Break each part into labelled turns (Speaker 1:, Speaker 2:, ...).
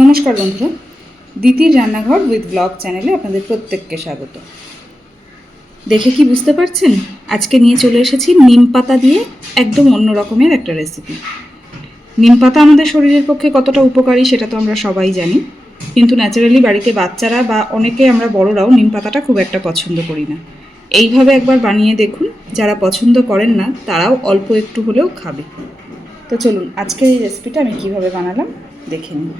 Speaker 1: নমস্কার বন্ধুরা, দিতির রান্নাঘর উইথ ব্লগ চ্যানেলে আপনাদের প্রত্যেককে স্বাগত। দেখে কি বুঝতে পারছেন? আজকে নিয়ে চলে এসেছি নিম পাতা দিয়ে একদম অন্য রকমের একটা রেসিপি নিম পাতা আমাদের শরীরের পক্ষে কতটা উপকারী সেটা তো আমরা সবাই জানি, কিন্তু ন্যাচারালি বাড়িতে বাচ্চারা বা অনেকে আমরা বড়রাও নিম পাতাটা খুব একটা পছন্দ করি না। এইভাবে একবার বানিয়ে দেখুন, যারা পছন্দ করেন না, তারাও অল্প একটু হলেও খাবে। তো চলুন, আজকের এই রেসিপিটা আমি কীভাবে বানালাম, দেখে নিন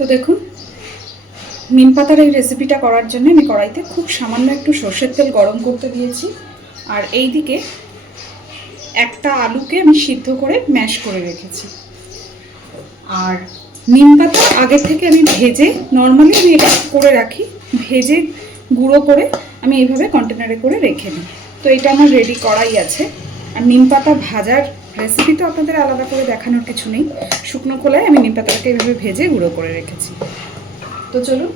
Speaker 1: তো দেখুন, নিম পাতার এই রেসিপিটা করার জন্য আমি কড়াইতে খুব সামান্য একটু সর্ষের তেল গরম করতে দিয়েছি। আর এই দিকে একটা আলুকে আমি সিদ্ধ করে ম্যাশ করে রেখেছি। আর নিম পাতা আগে থেকে আমি ভেজে নর্মালি আমি এটা করে রাখি, ভেজে গুঁড়ো করে আমি এইভাবে কন্টেনারে করে রেখে দিই। তো এটা আমার রেডি করাই আছে। আর নিম পাতা ভাজার রেসিপি তো আপনাদের আলাদা করে দেখানোর কিছু নেই। শুকনো খোলায় আমি নিম পাতাটাকে এইভাবে ভেজে গুঁড়ো করে রেখেছি। তো চলুন,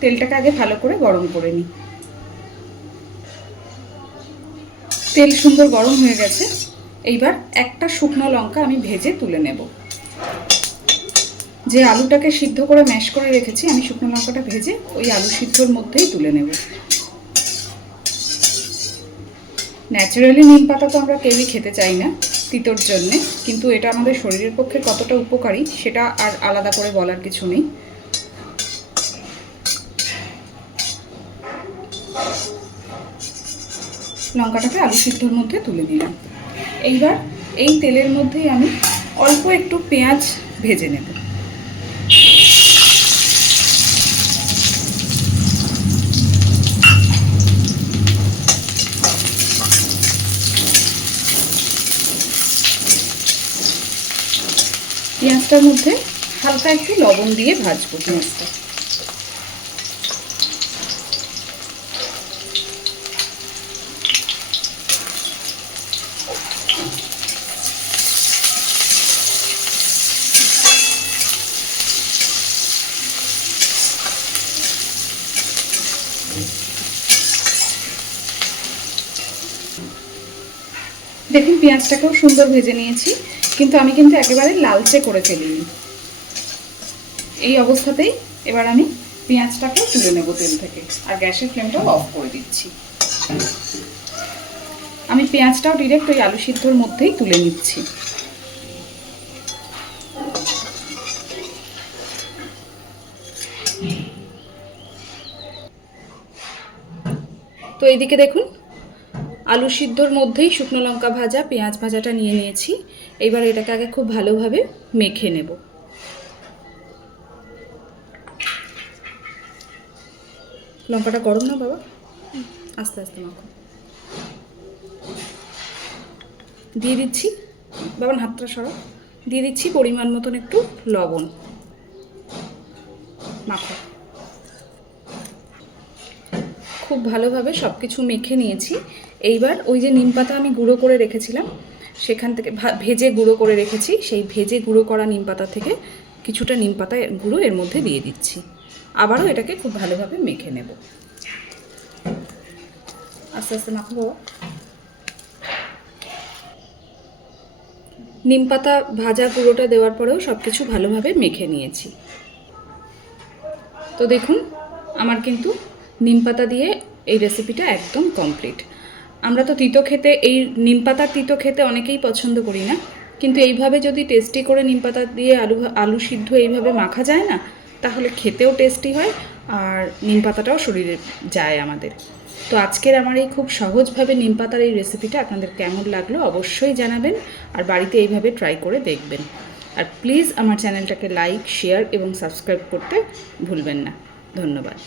Speaker 1: তেলটাকে আগে ভালো করে গরম করে নিই। তেল সুন্দর গরম হয়ে গেছে। এইবার একটা শুকনো লঙ্কা আমি ভেজে তুলে নেব। যে আলুটাকে সিদ্ধ করে ম্যাশ করে রেখেছি, আমি শুকনো লঙ্কাটা ভেজে ওই আলু সিদ্ধর মধ্যেই তুলে নেব। ন্যাচারালি নিম পাতা তো আমরা কেউই খেতে চাই না তিতোর জন্যে, কিন্তু এটা আমাদের শরীরের পক্ষে কতটা উপকারী সেটা আর আলাদা করে বলার কিছু নেই। লঙ্কাটাকে আলু সিদ্ধর মধ্যে তুলে দিলাম এইবার এই তেলের মধ্যেই আমি অল্প একটু পেঁয়াজ ভেজে নেব। পেঁয়াজটার মধ্যে হালকা একটু লবণ দিয়ে ভাজবো পেঁয়াজটা। দেখুন পেঁয়াজটাকেও সুন্দর ভেজে নিয়েছি। কিন্তু আমি কিন্তু একেবারে লালচে করে ফেলিনি। এই অবস্থাতেই এবার আমি পেঁয়াজটাকে তুলে নেব তেল থেকে। আর গ্যাসের ফ্লেমটাও অফ করে দিচ্ছি। আমি পেঁয়াজটাও ডিরেক্ট ওই আলু সিদ্ধর মধ্যেই তুলে নিচ্ছি। তো এইদিকে দেখুন আলু সিদ্ধর মধ্যেই শুকনো লঙ্কা ভাজা, পেঁয়াজ ভাজাটা নিয়ে নিয়েছি। এবার এটাকে আগে খুব ভালোভাবে মেখে নেব। লঙ্কাটা গরম না বাবা? আস্তে আস্তে মাখো। দিয়ে দিচ্ছি বাবার হাতটা সরো দিয়ে দিচ্ছি পরিমাণ মতন একটু লবণ। মাখো। খুব ভালোভাবে সব কিছু মেখে নিয়েছি। এইবার ওই যে নিম পাতা আমি গুঁড়ো করে রেখেছিলাম, সেখান থেকে ভেজে গুঁড়ো করে রেখেছি, সেই ভেজে গুঁড়ো করা নিম পাতা থেকে কিছুটা নিম পাতা গুঁড়ো এর মধ্যে দিয়ে দিচ্ছি। আবারও এটাকে খুব ভালোভাবে মেখে নেব। আস্তে আস্তে মাখবো। নিম পাতা ভাজা গুঁড়োটা দেওয়ার পরেও সব কিছু ভালোভাবে মেখে নিয়েছি। তো দেখুন, আমার কিন্তু নিম পাতা দিয়ে এই রেসিপিটা একদম কমপ্লিট আমরা তো তিতো খেতে, এই নিম পাতার তিতো খেতে অনেকেই পছন্দ করি না। কিন্তু এইভাবে যদি টেস্টি করে নিম পাতা দিয়ে আলু আলু সিদ্ধ এইভাবে মাখা যায় না, তাহলে খেতেও টেস্টি হয় আর নিম পাতাটাও শরীরে যায় আমাদের। তো আজকের আমার এই খুব সহজভাবে নিম পাতার এই রেসিপিটা আপনাদের কেমন লাগল অবশ্যই জানাবেন আর বাড়িতে এইভাবে ট্রাই করে দেখবেন। আর প্লিজ আমার চ্যানেলটাকে লাইক শেয়ার এবং সাবস্ক্রাইব করতে ভুলবেন না। ধন্যবাদ।